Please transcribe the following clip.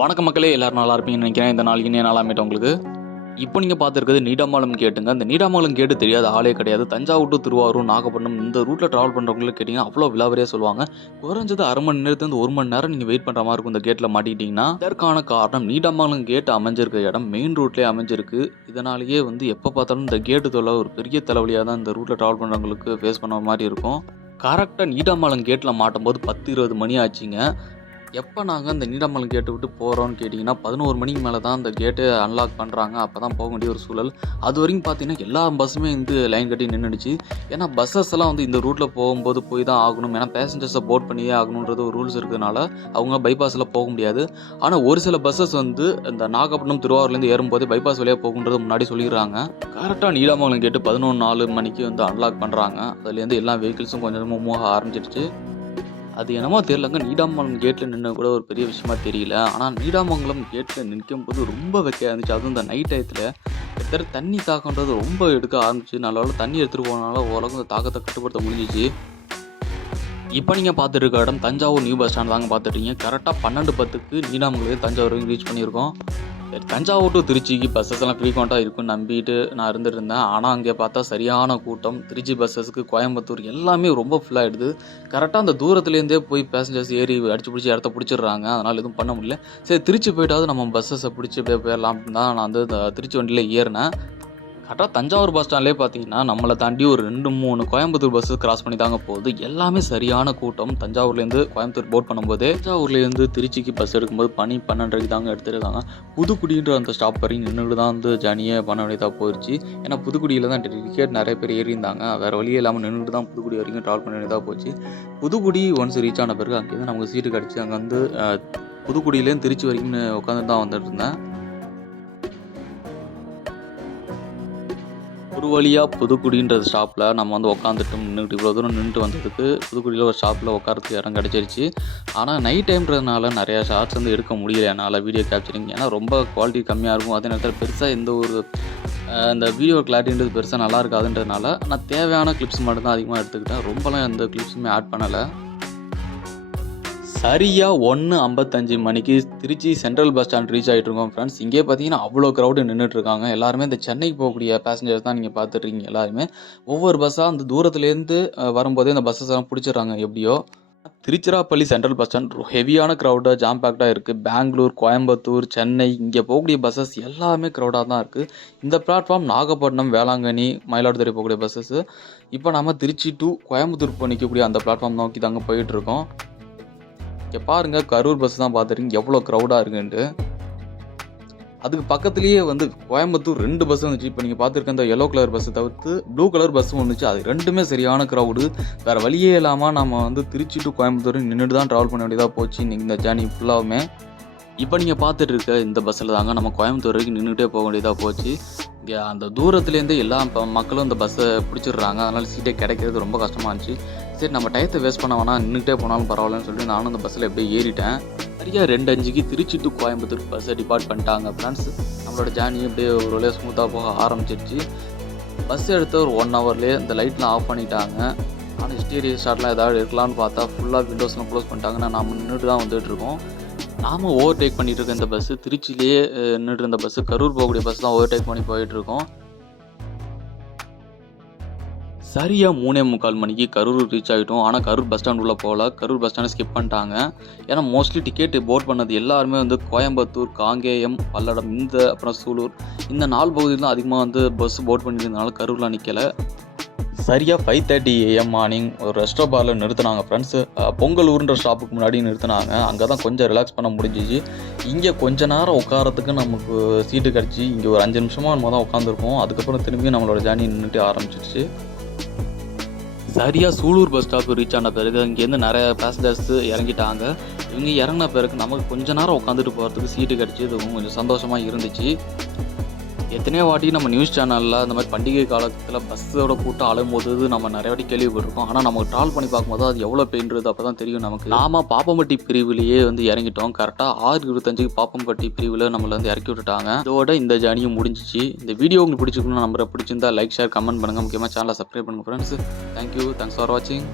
வணக்க மக்களே, எல்லாரும் நல்லா இருப்பீங்கன்னு நினைக்கிறேன். இந்த நாள் இனிய நாளாமேட்டு உங்களுக்கு. இப்போ நீங்கள் பார்த்துருக்கிறது நீடாமங்கலம் கேட்டுங்க. இந்த நீடாமங்கலம் கேட்டு தெரியாத ஆளே கிடையாது. தஞ்சாவூர் டு திருவாரூர், நாகப்பட்டினம் இந்த ரூட்டில் ட்ராவல் பண்ணுறவங்களுக்கு கேட்டிங்கன்னா அவ்வளோ விலாவரியாக சொல்லுவாங்க. குறைஞ்சது அரை மணி நேரத்துலேருந்து 1 மணி நேரம் நீங்கள் வெயிட் பண்ணுற மாதிரி இருக்கும் இந்த கேட்டில் மாட்டிக்கிட்டிங்கன்னா. இதற்கான காரணம் நீடாமங்கலம் கேட்டு அமைஞ்சிருக்க இடம் மெயின் ரூட்லேயே அமைஞ்சிருக்கு. இதனாலேயே எப்போ பார்த்தாலும் இந்த கேட்டு தொல்லை ஒரு பெரிய தலைவலியாக தான் இந்த ரூட்டில் ட்ராவல் பண்ணுறவங்களுக்கு ஃபேஸ் பண்ண மாதிரி இருக்கும். கரெக்டாக நீடாமங்கலம் கேட்டில் மாட்டும்போது 10-20 மணி ஆச்சுங்க. எப்போ நாங்கள் இந்த நீடாமங்கலம் கேட்டை விட்டு போகிறோன்னு கேட்டிங்கன்னா 11 மணிக்கு மேலே தான் அந்த கேட்டை அன்லாக் பண்ணுறாங்க. அப்போ தான் போக வேண்டிய ஒரு சூழல். அது வரைக்கும் பார்த்தீங்கன்னா எல்லா பஸ்ஸுமே லைன் கட்டி நின்றுடுச்சு. ஏன்னா பஸ்ஸஸ் எல்லாம் இந்த ரூட்டில் போகும்போது போய் தான் ஆகணும். ஏன்னா பேசஞ்சர்ஸை போர்ட் பண்ணியே ஆகணுன்றது ஒரு ரூல்ஸ் இருக்கிறதுனால அவங்க பைபாஸில் போக முடியாது. ஆனால் ஒரு சில பஸ்ஸஸ் இந்த நாகப்பட்டினம் திருவாரூர்லேருந்து ஏறும்போது பைபாஸ் வழியாக போகுன்றது முன்னாடி சொல்லிடுறாங்க. கரெக்டாக நீடாமங்கலம் கேட்டு 11:04 மணிக்கு அன்லாக் பண்ணுறாங்க. அதுலேருந்து எல்லா வெஹிக்கிள்ஸும் கொஞ்சம் மூவ் ஆக ஆரம்பிச்சிடுச்சு. அது என்னமோ தெரியலங்க, நீடாமங்கலம் கேட்டில் நின்று கூட ஒரு பெரிய விஷயமா தெரியல. ஆனால் நீடாமங்கலம் கேட்டில் நிற்கும் போது ரொம்ப வெக்கையாக இருந்துச்சு. அதுவும் இந்த நைட் டயத்தில் தண்ணி தாக்கன்றது ரொம்ப எடுக்க ஆரம்பிச்சு. நல்ல தண்ணி எடுத்துகிட்டு போனால ஓரளவுக்கு இந்த தாக்கத்தை கட்டுப்படுத்த முடிஞ்சிச்சு. இப்போ நீங்கள் பார்த்துட்டு இருக்க இடம் தஞ்சாவூர் நியூ பஸ் ஸ்டாண்ட் தாங்க பார்த்துட்டீங்க. கரெக்டாக 12:10 நீடாமங்கலம் தஞ்சாவூர் வரைக்கும் ரீச் பண்ணியிருக்கோம். தஞ்சாவூர் டு திருச்சிக்கு பஸ்ஸஸ் எல்லாம் ஃப்ரீக்வெண்ட்டாக இருக்குன்னு நம்பிட்டு நான் இருந்துட்டு இருந்தேன். ஆனால் அங்கே பார்த்தா சரியான கூட்டம். திருச்சி பஸ்ஸஸ்க்கு கோயம்புத்தூர் எல்லாமே ரொம்ப ஃபுல்லாகிடுது. கரெக்டாக அந்த தூரத்துலேருந்தே போய் பேசஞ்சர்ஸ் ஏறி அடிச்சு பிடிச்சி இடத்த பிடிச்சிடுறாங்க. அதனால் எதுவும் பண்ண முடியல. சரி, திருச்சி போயிட்டாவது நம்ம பஸ்ஸஸை பிடிச்சி போயிடலாம் அப்படின்னு தான் நான் திருச்சி வண்டியில் ஏறினேன். கரெக்டாக தஞ்சாவூர் பஸ் ஸ்டாண்ட்லேயே பார்த்தீங்கன்னா நம்மளை தாண்டி ஒரு 2-3 கோயம்புத்தூர் பஸ்ஸு கிராஸ் பண்ணி தாங்க போகுது. எல்லாமே சரியான கூட்டம். தஞ்சாவூர்லேருந்து கோயம்புத்தூர் போட் பண்ணும்போது தஞ்சாவூர்லேருந்து திருச்சிக்கு பஸ் எடுக்கும்போது 12:30 தாங்க எடுத்துருக்காங்க. புதுக்குடின்ற அந்த ஸ்டாப் வரைக்கும் நின்றுட்டு தான் ஜர்னியே பண்ண வேண்டியதாக போயிடுச்சு. ஏன்னா புதுக்குடியில் தான் டிக்கெட் நிறைய பேர் ஏறி இருந்தாங்க. வேறு வழியே இல்லாமல் நின்றுட்டு தான் புதுக்குடி வரைக்கும் ட்ராவல் பண்ண வேண்டியதாக போச்சு. புதுக்குடி ஒன்ஸ் ரீச் ஆன பிறகு அங்கேருந்து நமக்கு சீட்டு கிடச்சி அங்கே புதுக்குடியிலேருந்து திருச்சி வரைக்கும் உட்காந்து தான் வந்துட்டு இருந்தேன். ஒரு வழியாக புதுக்குடின்ற ஸ்டாப்பில் நம்ம உட்காந்துட்டு நின்றுட்டு இவ்வளோ தூரம் நின்றுட்டு வந்ததுக்கு புதுக்குடியில் ஒரு ஸ்டாப்பில் உட்காரத்துக்கு இடம் கிடச்சிருச்சு. ஆனால் நைட் டைம்ன்றதுனால நிறையா ஷார்ட்ஸ் எடுக்க முடியல என்னால் வீடியோ கேப்சரிங். ஏன்னா ரொம்ப குவாலிட்டி கம்மியாக இருக்கும். அதே நேரத்தில் பெருசாக எந்த ஒரு இந்த வீடியோ கிளாரிட்டின்றது பெருசாக நல்லா இருக்காதுன்றதுனால நான் தேவையான கிளிப்ஸ் மட்டும்தான் அதிகமாக எடுத்துக்கிட்டேன். ரொம்பலாம் எந்த கிளிப்ஸுமே ஆட் பண்ணலை. சரியாக 1:55 மணிக்கு Trichy central bus stand reach ஆகிட்டு இருக்கோம் ஃப்ரெண்ட்ஸ். இங்கே பார்த்தீங்கன்னா அவ்வளோ க்ரௌடு நின்றுட்டுருக்காங்க. எல்லாருமே இந்த சென்னைக்கு போகக்கூடிய பேசஞ்சர்ஸ் தான் நீங்கள் பார்த்துட்ருக்கீங்க. எல்லாருமே ஒவ்வொரு பஸ்ஸாக அந்த தூரத்துலேருந்து வரும்போதே இந்த பஸ்ஸஸ் எல்லாம் பிடிச்சிடுறாங்க. எப்படியோ திருச்சிராப்பள்ளி சென்ட்ரல் பஸ் ஸ்டாண்ட் ஹெவியான க்ரௌடாக ஜாம் பேக்டாக இருக்குது. பெங்களூர், கோயம்புத்தூர், சென்னை இங்கே போகக்கூடிய பஸ்ஸஸ் எல்லாமே க்ரௌடாக தான் இருக்குது. இந்த பிளாட்ஃபார்ம் நாகப்பட்டினம், வேளாங்கண்ணி, மயிலாடுதுறை போகக்கூடிய பஸ்ஸஸ். இப்போ நம்ம திருச்சி டு கோயம்புத்தூர் நிற்கக்கூடிய அந்த பிளாட்ஃபார்ம் நோக்கி தாங்க போயிட்டுருக்கோம். இங்கே பாருங்கள், கரூர் பஸ் தான் பார்த்துருக்கீங்க எவ்வளோ க்ரௌடாக இருக்குன்ட்டு. அதுக்கு பக்கத்துலேயே கோயம்புத்தூர் 2 பஸ் வந்துச்சு. இப்போ நீங்கள் பார்த்துருக்க அந்த எல்லோ கலர் பஸ்ஸை தவிர்த்து ப்ளூ கலர் பஸ்ஸும் வந்துச்சு. அது ரெண்டுமே சரியான க்ரௌடு. வேறு வழியே இல்லாமல் நம்ம திருச்சி டு கோயம்புத்தூர் நின்றுட்டு தான் ட்ராவல் பண்ண வேண்டியதாக போச்சு இன்றைக்கி இந்த ஜேர்னி ஃபுல்லாகவுமே. இப்போ நீங்கள் பார்த்துட்டு இருக்க இந்த பஸ்ஸில் தாங்க நம்ம கோயம்புத்தூர் வரைக்கும் நின்றுட்டே போக வேண்டியதாக போச்சு. இங்கே அந்த தூரத்துலேருந்தே எல்லா மக்களும் இந்த பஸ்ஸை பிடிச்சிடுறாங்க. அதனால் சீட்டே கிடைக்கிறது ரொம்ப கஷ்டமாக இருந்துச்சு. சரி, நம்ம டயத்தை வேஸ்ட் பண்ண வேணாம், நின்றுட்டே போனாலும் பரவாயில்லன்னு சொல்லிட்டு நானும் அந்த பஸ்ஸில் எப்படியே ஏறிட்டேன். சரியாக 2:05 திருச்சி டு கோயம்புத்தூர் பஸ்ஸை டிபார்ட் பண்ணிட்டாங்க ஃப்ரெண்ட்ஸ். நம்மளோட ஜேர்னி அப்படியே ஒரு வழியாக ஸ்மூத்தாக போக ஆரம்பிச்சிருச்சு. பஸ் எடுத்த ஒரு 1 ஹவர்லேயே இந்த லைட்லாம் ஆஃப் பண்ணிட்டாங்க. ஆனால் ஹிஸ்டீரியர் ஸ்டார்ட்லாம் ஏதாவது இருக்கலாம்னு பார்த்தா ஃபுல்லாக விண்டோஸ்லாம் க்ளோஸ் பண்ணிட்டாங்கன்னா நாம் நின்றுட்டு தான் வந்துட்டுருக்கோம். நாம் ஓவர்டேக் பண்ணிகிட்டு இருக்க இந்த பஸ்ஸு திருச்சியிலேயே நின்றுட்டு இருந்த பஸ்ஸு கரூர் போகக்கூடிய பஸ் தான் ஓவர்டேக் பண்ணி போயிட்டுருக்கோம். சரியாக 3:45 மணிக்கு கரூர் ரீச் ஆகிட்டோம். ஆனால் கரூர் பஸ் ஸ்டாண்ட் உள்ளே போகல. கரூர் பஸ் ஸ்டாண்டை ஸ்கிப் பண்ணிட்டாங்க. ஏன்னா மோஸ்ட்லி டிக்கெட் போர்ட் பண்ணது எல்லாருமே கோயம்புத்தூர், காங்கேயம், பல்லடம் அப்புறம் சூலூர் இந்த 4 பகுதியில் தான் அதிகமாக பஸ் போர்ட் பண்ணியிருந்தனால கரூரில் நிற்கலை. சரியாக 5:30 AM மார்னிங் ஒரு ரெஸ்டோ பாரில் நிறுத்தினாங்க ஃப்ரெண்ட்ஸு. பொங்கலூர்ன்ற ஸ்டாப்புக்கு முன்னாடி நிறுத்தினாங்க. அங்கே தான் கொஞ்சம் ரிலாக்ஸ் பண்ண முடிஞ்சிச்சு. இங்கே கொஞ்ச நேரம் உட்காரத்துக்கு நமக்கு சீட்டு கிடச்சி இங்கே ஒரு 5 நிமிஷமாக நம்ம தான் உட்காந்துருக்கோம். அதுக்கப்புறம் திரும்பி நம்மளோட ஜேர்னி நின்றுட்டு ஆரம்பிச்சிடுச்சு. சரியாக சூலூர் பஸ் ஸ்டாப் ரீச் ஆன பிறகு இங்கேருந்து நிறைய பேசஞ்சர்ஸ் இறங்கிட்டாங்க. இவங்க இறங்கின பிறகு நமக்கு கொஞ்ச நேரம் உட்காந்துட்டு போகிறதுக்கு சீட்டு கிடச்சி இதுவும் கொஞ்சம் சந்தோஷமாக இருந்துச்சு. எத்தனையோ வாட்டி நம்ம நியூஸ் சேனலில் இந்த மாதிரி பண்டிகை காலத்தில் பஸ்ஸோட கூட்டம் அழும்போது நம்ம நிறைய வாட்டி கேள்விப்பட்டிருக்கோம். ஆனால் நம்ம ட்ராவல் பண்ணி பார்க்கும்போது அது எவ்வளோ பெயின்றது அப்போ தான் தெரியும் நமக்கு. நாம பாப்பம்பட்டி பிரிவிலேயே இறங்கிட்டோம். கரெக்டாக 6:25 பாப்பம்பட்டி பிரிவில் நம்மளை இறக்கி விட்டுட்டாங்க. இதோட இந்த ஜேர்னியும் முடிஞ்சிச்சு. இந்த வீடியோ உங்களுக்கு பிடிச்சிருக்கணும் நம்பரை பிடிச்சிருந்தா லைக், ஷேர், கமெண்ட் பண்ணுங்கள். முக்கியமாக சேனலை சப்ஸ்கிரைப் பண்ணுங்கள் ஃப்ரெண்ட்ஸ். தேங்க்யூ, தேங்க்ஸ் ஃபார் வாட்சிங்.